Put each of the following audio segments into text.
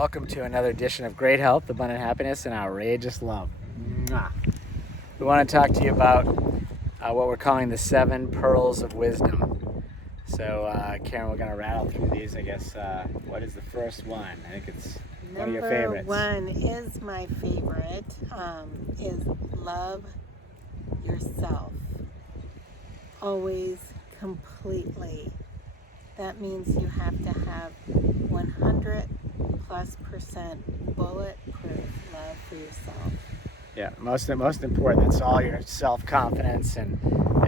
Welcome to another edition of Great Health, Abundant Happiness, and Outrageous Love. Mwah. We want to talk to you about what we're calling the 7 Pearls of Wisdom. So, Karen, we're going to rattle through these, I guess. What is the first one? I think it's one of your favorites. Number 1 is my favorite, is love yourself. Always, completely. That means you have to have 100+% bulletproof love for yourself. Yeah, most important. That's all your self-confidence and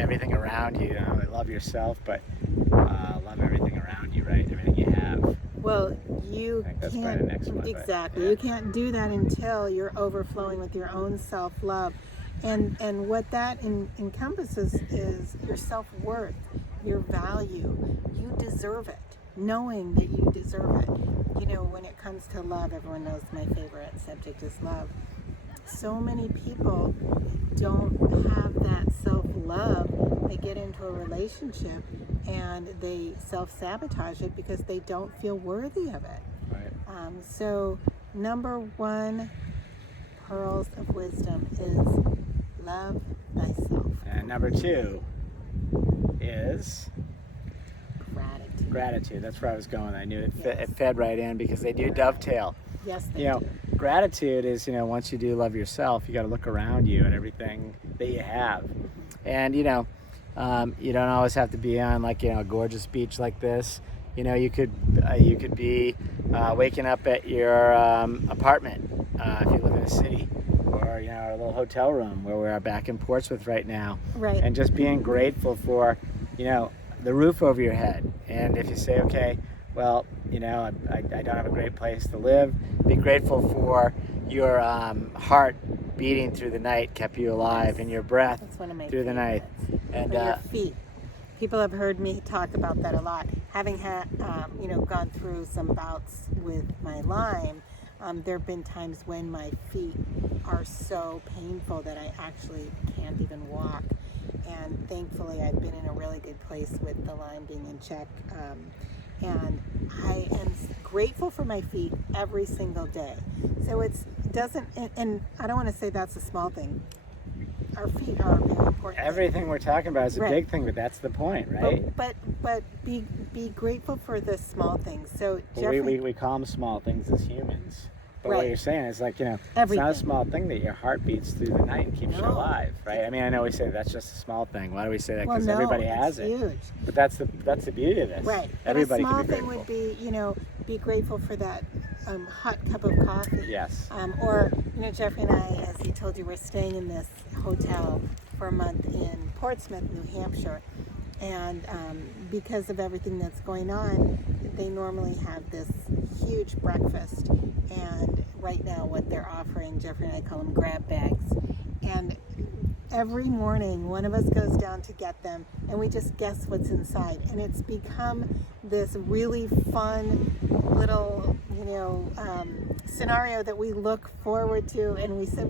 everything around you. Love yourself, but love everything around you, right? Everything you have. Well, you that's can't, the next one, exactly. Yeah. You can't do that until you're overflowing with your own self-love. And what that encompasses is your self-worth, your value. You deserve it, knowing that you deserve it. You know, when it comes to love, everyone knows my favorite subject is love. So many people don't have that self-love. They get into a relationship and they self-sabotage it because they don't feel worthy of it. Right. So number 1 pearls of wisdom is love thyself. And number 2 is gratitude. That's where I was going. I knew it, it fed right in because they do dovetail. Yes, they do. Gratitude is, once you do love yourself, you got to look around you at everything that you have. And, you don't always have to be on a gorgeous beach like this. You could be waking up at your apartment if you live in a city, or, a little hotel room where we are back in Portsmouth right now. Right. And just being grateful for, the roof over your head. And if you say, okay, well, I don't have a great place to live, be grateful for your heart beating through the night, kept you alive, and your breath through the night. And your feet. People have heard me talk about that a lot. Having had, gone through some bouts with my Lyme, there have been times when my feet are so painful that I actually can't even walk. And thankfully, I've been in a really good place with the Lyme being in check. And I am grateful for my feet every single day. So and I don't want to say that's a small thing. Our feet are very important. Everything we're talking about is a big thing, but that's the point, right? But be grateful for the small things. So Jeffrey, we call them small things as humans. But what you're saying is it's not a small thing that your heart beats through the night and keeps you alive, right? I mean, I know we say that's just a small thing. Why do we say that? Because everybody has it. Huge. But that's the beauty of this. Right. Everybody can be grateful. A small thing would be, be grateful for that hot cup of coffee. Yes. Or, Jeffrey and I, as he told you, we're staying in this hotel for a month in Portsmouth, New Hampshire. And because of everything that's going on, they normally have this huge breakfast. And right now what they're offering, Jeffrey and I call them grab bags. And every morning one of us goes down to get them and we just guess what's inside. And it's become this really fun little, scenario that we look forward to. And we said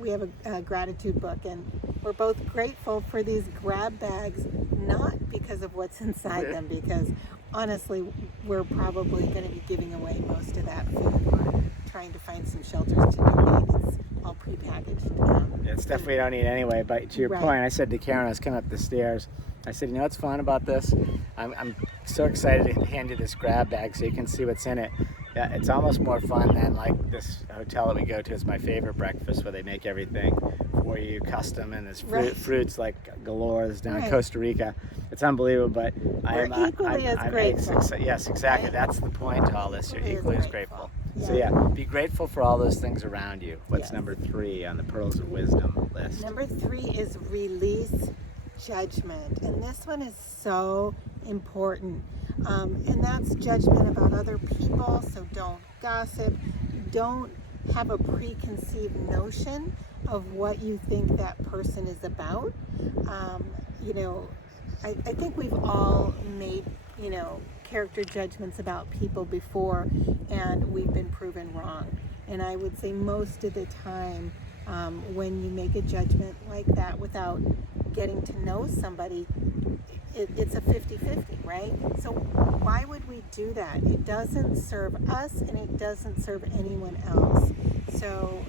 we have a gratitude book, and we're both grateful for these grab bags, not because of what's inside them, because honestly, we're probably going to be giving away most of that food. We're trying to find some shelters to donate. It's all prepackaged. It's stuff we don't need anyway, but to your point, I said to Karen, I was coming up the stairs, I said, what's fun about this? I'm so excited to hand you this grab bag so you can see what's in it. Yeah, it's almost more fun than this hotel that we go to is my favorite breakfast, where they make everything for you custom, and there's fruits like galore. There's down in Costa Rica. It's unbelievable, but I'm equally as grateful. Yes, exactly. Right? That's the point to all this. You're equally as grateful. Yeah. So be grateful for all those things around you. What's number 3 on the Pearls of Wisdom list? Number 3 is release judgment, and this one is so important. And that's judgment about other people. So don't gossip. Don't have a preconceived notion of what you think that person is about. I think we've all made, character judgments about people before, and we've been proven wrong. And I would say most of the time, when you make a judgment like that without getting to know somebody, it's a 50-50, right? So why would we do that? It doesn't serve us and it doesn't serve anyone else. So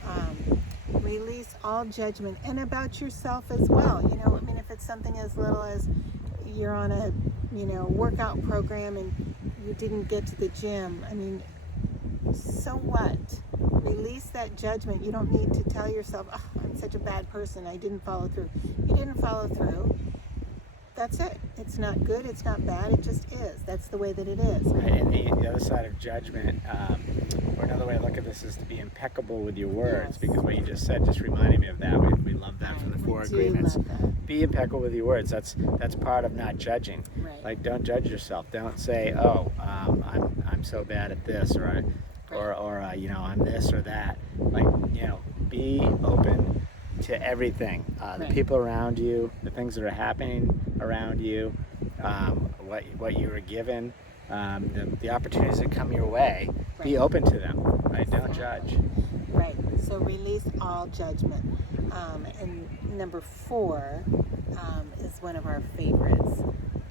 release all judgment, and about yourself as well. You know, I mean, if it's something as little as you're on a, you know, workout program and you didn't get to the gym, I mean, so what? Release that judgment. You don't need to tell yourself, oh, I'm such a bad person, I didn't follow through. You didn't follow through. That's it. It's not good, it's not bad, it just is. That's the way that it is. Right, and the other side of judgment, or another way to look at this, is to be impeccable with your words, because what you just said just reminded me of that. We love that from the Four Agreements. Be impeccable with your words. That's part of not judging. Right. Like, don't judge yourself. Don't say, oh, I'm so bad at this, or you know, I'm this or that. Like, you know, be open to everything, the people around you, the things that are happening around you, what you were given, the opportunities that come your way. Be open to them, right? Don't judge. Right. So release all judgment. And number 4 is one of our favorites.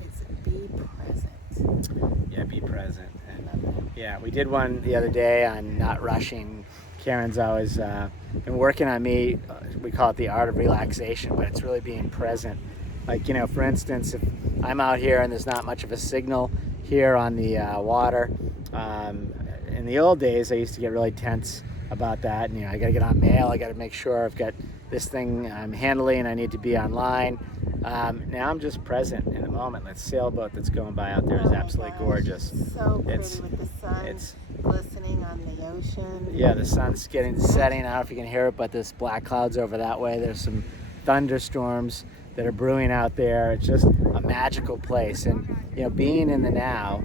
It's be present. Yeah, be present. And yeah, we did one the other day on not rushing. Karen's always been working on me. We call it the Art of Relaxation, but it's really being present. Like, you know, for instance, if I'm out here and there's not much of a signal here on the water, in the old days I used to get really tense about that, and, you know, I got to get on mail, I got to make sure I've got this thing I'm handling, I need to be online. Now I'm just present in the moment. That sailboat that's going by out there is absolutely gorgeous. So pretty with the sun glistening on the ocean. Yeah, the sun's setting. I don't know if you can hear it, but there's black clouds over that way. There's some thunderstorms that are brewing out there. It's just a magical place. And, you know, being in the now,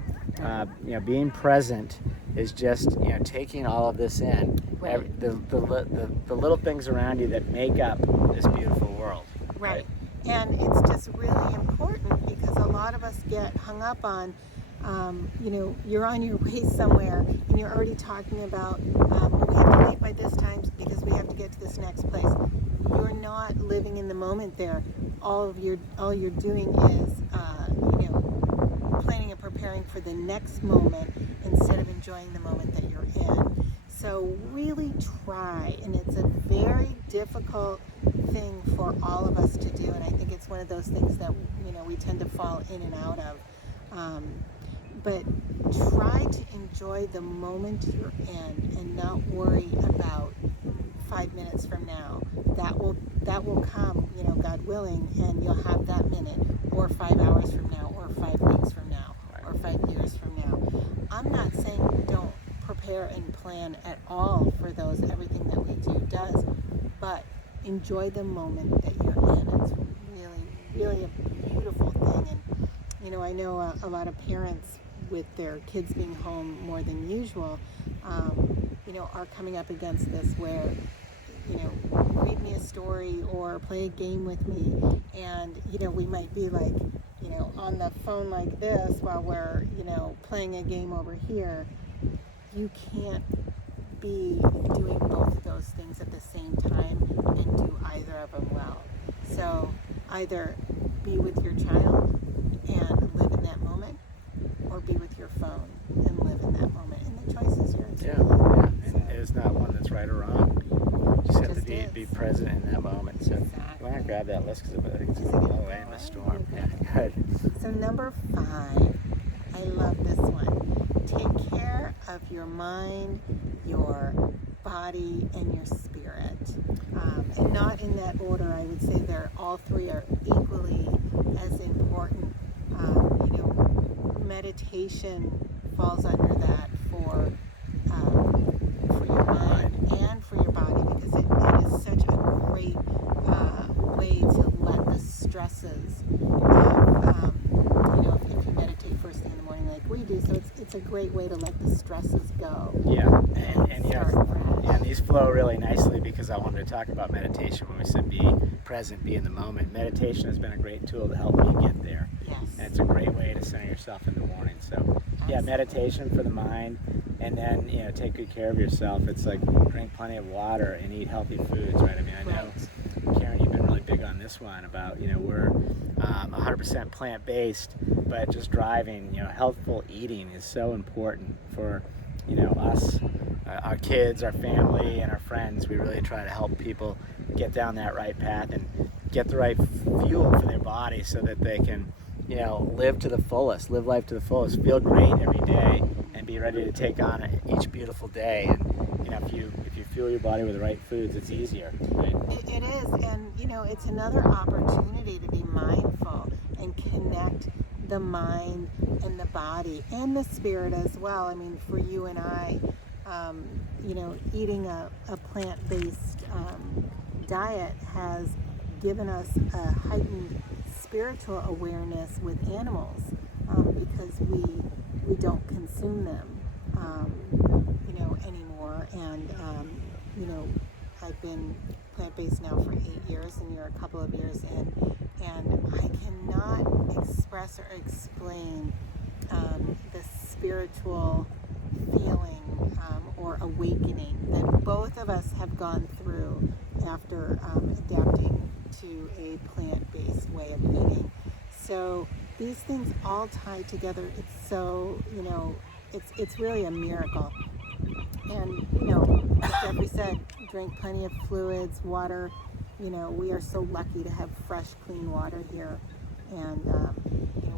you know, being present is just, you know, taking all of this in. Right. The little things around you that make up this beautiful world. Right. And it's just really important, because a lot of us get hung up on, you know, you're on your way somewhere and you're already talking about, we have to leave by this time because we have to get to this next place. You're not living in the moment there. All you're doing is, you know, planning and preparing for the next moment instead of enjoying the moment that you're in. So really try, and it's a very difficult thing for all of us to do, and I think it's one of those things that, you know, we tend to fall in and out of. But try to enjoy the moment you're in and not worry about 5 minutes from now. That will come, you know, God willing, and you'll have that minute, or 5 hours from now, or 5 weeks from now, or 5 years from now. I'm not saying don't prepare and plan at all for those. Everything that we do does, but enjoy the moment that you're in. It's really a beautiful thing. And, you know, I know a lot of parents, with their kids being home more than usual, you know, are coming up against this where, you know, read me a story or play a game with me, and, you know, we might be like, you know, on the phone like this while we're, you know, playing a game over here. You can't be doing both of those things at the same time and do either of them well. So either be with your child and live in that moment, or be with your phone and live in that moment. And the choice is yours. Yeah. And there's not one that's right or wrong. You just have to be present in that moment. So exactly. I want to grab that list because I think it's going to blow away in the storm. Yeah, good. So number 5, I love this one. Take care of your mind, your body, and your spirit. And not in that order. I would say all 3 are equally as important. You know, meditation falls under that for your mind and for your body, because it is such a great way to let the stresses of, you know, if you meditate first thing in the morning like we do, so it's a great way to let the stresses go. Yeah, and yeah, these flow really nicely, because I wanted to talk about meditation when we said be present, be in the moment. Meditation has been a great tool to help me get there. Yes. And it's a great way to center yourself in the morning. So yeah, meditation for the mind, and then, you know, take good care of yourself. It's like drink plenty of water and eat healthy foods, right? I mean, I know, Karen, you've been really big big on this one about, we're 100% plant-based, but just driving, healthful eating is so important for, us, our kids, our family, and our friends. We really try to help people get down that right path and get the right fuel for their body so that they can, live to the fullest, live life to the fullest, feel great every day, and be ready to take on each beautiful day. And if you fuel your body with the right foods, it's easier, right? It is, and it's another opportunity to be mindful and connect the mind and the body and the spirit as well. I mean, for you and I, eating a plant-based diet has given us a heightened spiritual awareness with animals, because we don't consume them anymore. And I've been plant-based now for 8 years, and you're a couple of years in, and I cannot express or explain the spiritual feeling or awakening that both of us have gone through after adapting to a plant-based way of eating. So these things all tie together. It's so, it's really a miracle. And, as Jeffrey said, drink plenty of fluids, water. We are so lucky to have fresh, clean water here. And,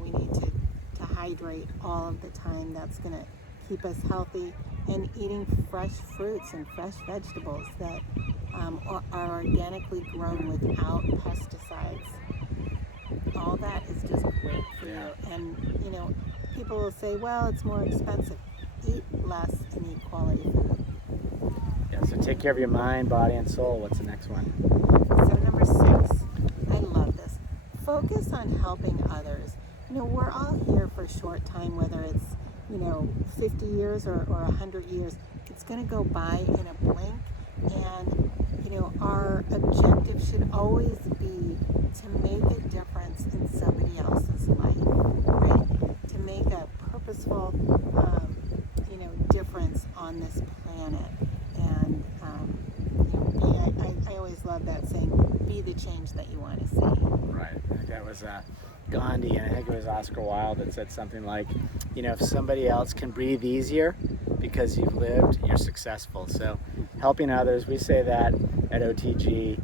we need to hydrate all of the time. That's going to keep us healthy. And eating fresh fruits and fresh vegetables that are organically grown without pesticides. All that is just great for you. And, people will say, well, it's more expensive. Eat less and eat quality food. Yeah, so take care of your mind, body, and soul. What's the next one? So number 6, I love this. Focus on helping others. We're all here for a short time, whether it's, 50 years or 100 years. It's going to go by in a blink. And, our objective should always be to make a difference in somebody else's life, right? To make a purposeful, difference on this planet. And, I always love that saying, be the change that you want to see. Right. I think that was Gandhi, and I think it was Oscar Wilde that said something like, if somebody else can breathe easier because you've lived, you're successful. So helping others, we say that at OTG,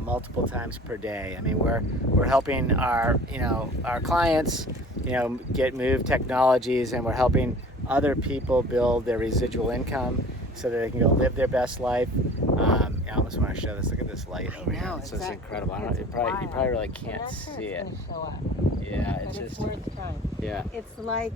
multiple times per day. I mean, we're helping our clients, get moved technologies, and we're helping other people build their residual income so that they can go live their best life. I almost want to show this. Look at this light over here. It's just incredible. You probably really can't see it. Yeah, it's just worth trying. Yeah. It's like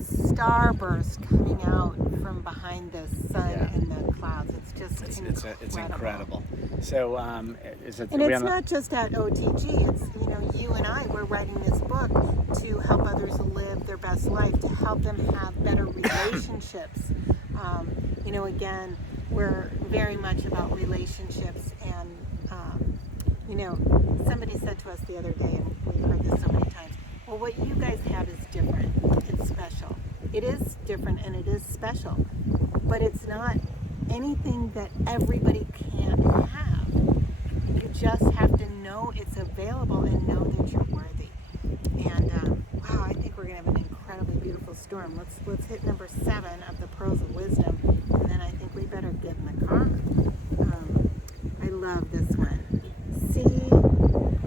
starburst coming out from behind the sun and the clouds. It's just incredible. It's incredible. So and it's not just at OTG. It's you and I. We're writing this book to help others live their best life, to help them have better relationships. Again, we're very much about relationships. And somebody said to us the other day, and we've heard this so many times, well, what you guys have is different. It's special. It is different and it is special, but it's not anything that everybody can't have. You just have to know it's available and know that you're worthy. And wow, I think we're gonna have an incredibly beautiful storm. Let's hit number 7 of the pearls of wisdom, and then I think we better get in the car. I love this one. See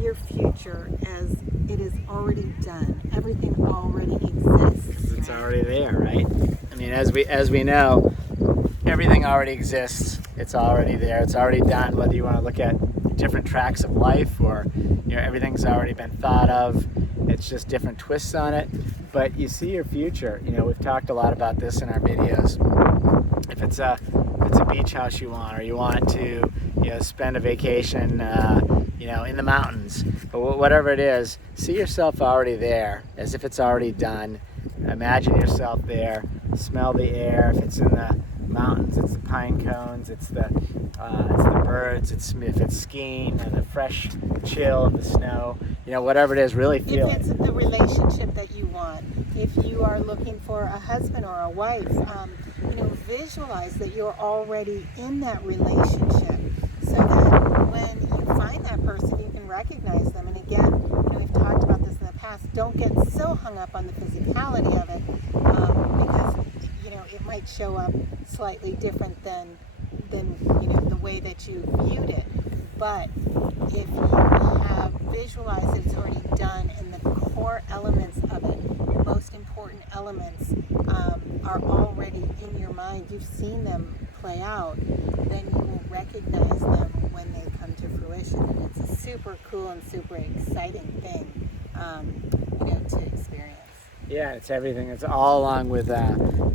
your future as it is already done. Everything already exists. It's already there, right? I mean, as we know, everything already exists. It's already there. It's already done. Whether you want to look at different tracks of life or everything's already been thought of. It's just different twists on it. But you see your future. We've talked a lot about this in our videos. If it's a beach house you want, or you want to spend a vacation in the mountains, but whatever it is, see yourself already there, as if it's already done. Imagine yourself there. Smell the air. If it's in the mountains, it's the pine cones, it's the birds, if it's skiing, and the fresh chill of the snow, whatever it is, really feel it. If it's the relationship that you want, if you are looking for a husband or a wife, visualize that you're already in that relationship, so that when you find that that person, you can recognize them. And again, we've talked about this in the past. Don't get so hung up on the physicality of it, because it might show up slightly different than the way that you viewed it. But if you have visualized that it's already done and the core elements of it, your most important elements, are already in your mind, you've seen them play out, then you will recognize them when they come to fruition. And it's a super cool and super exciting thing, to experience. Yeah, it's everything. It's all along with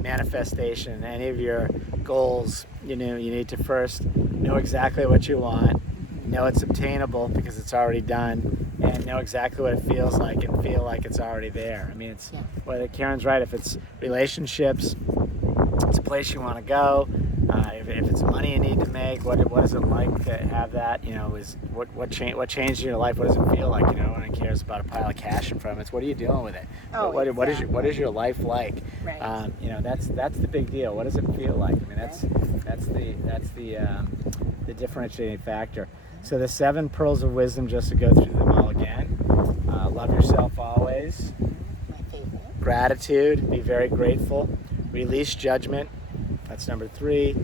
manifestation. Any of your goals, you need to first know exactly what you want, know it's obtainable because it's already done, and know exactly what it feels like and feel like it's already there. I mean, it's whether Karen's right. If it's relationships, it's a place you want to go. If it's money you need to make, what is it like to have that? Is what changed in your life? What does it feel like? No one cares about a pile of cash in front of us. What are you doing with it? What is your life like? Right. That's the big deal. What does it feel like? I mean, that's the differentiating factor. So the 7 pearls of wisdom, just to go through them all again. Love yourself always. My favorite. Gratitude. Be very grateful. Release judgment. That's number 3.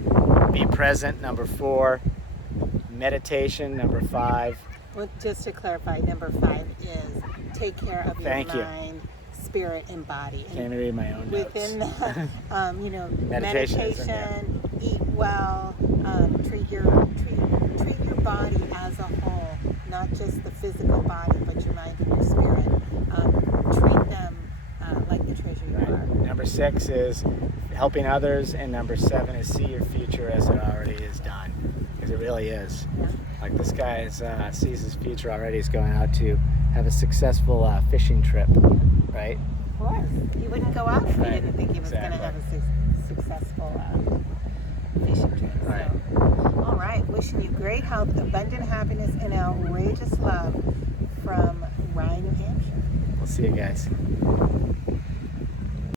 Be present, number 4. Meditation, number 5. Well, just to clarify, number 5 is take care of your mind, spirit, and body. Can't even read my own notes. Within that, meditation, eat well, treat your body as a whole, not just the physical body, but your mind and your spirit. Treat them like the treasure you are. Number 6 is helping others, and number 7 is see your future as it already is done, because it really is. Yeah. Like this guy sees his future already. He's going out to have a successful fishing trip, right? Of course. You wouldn't go out if you didn't think he was going to have a successful fishing trip. Right. So, all right. Wishing you great health, abundant happiness, and outrageous love from Rye, New Hampshire. We'll see you guys.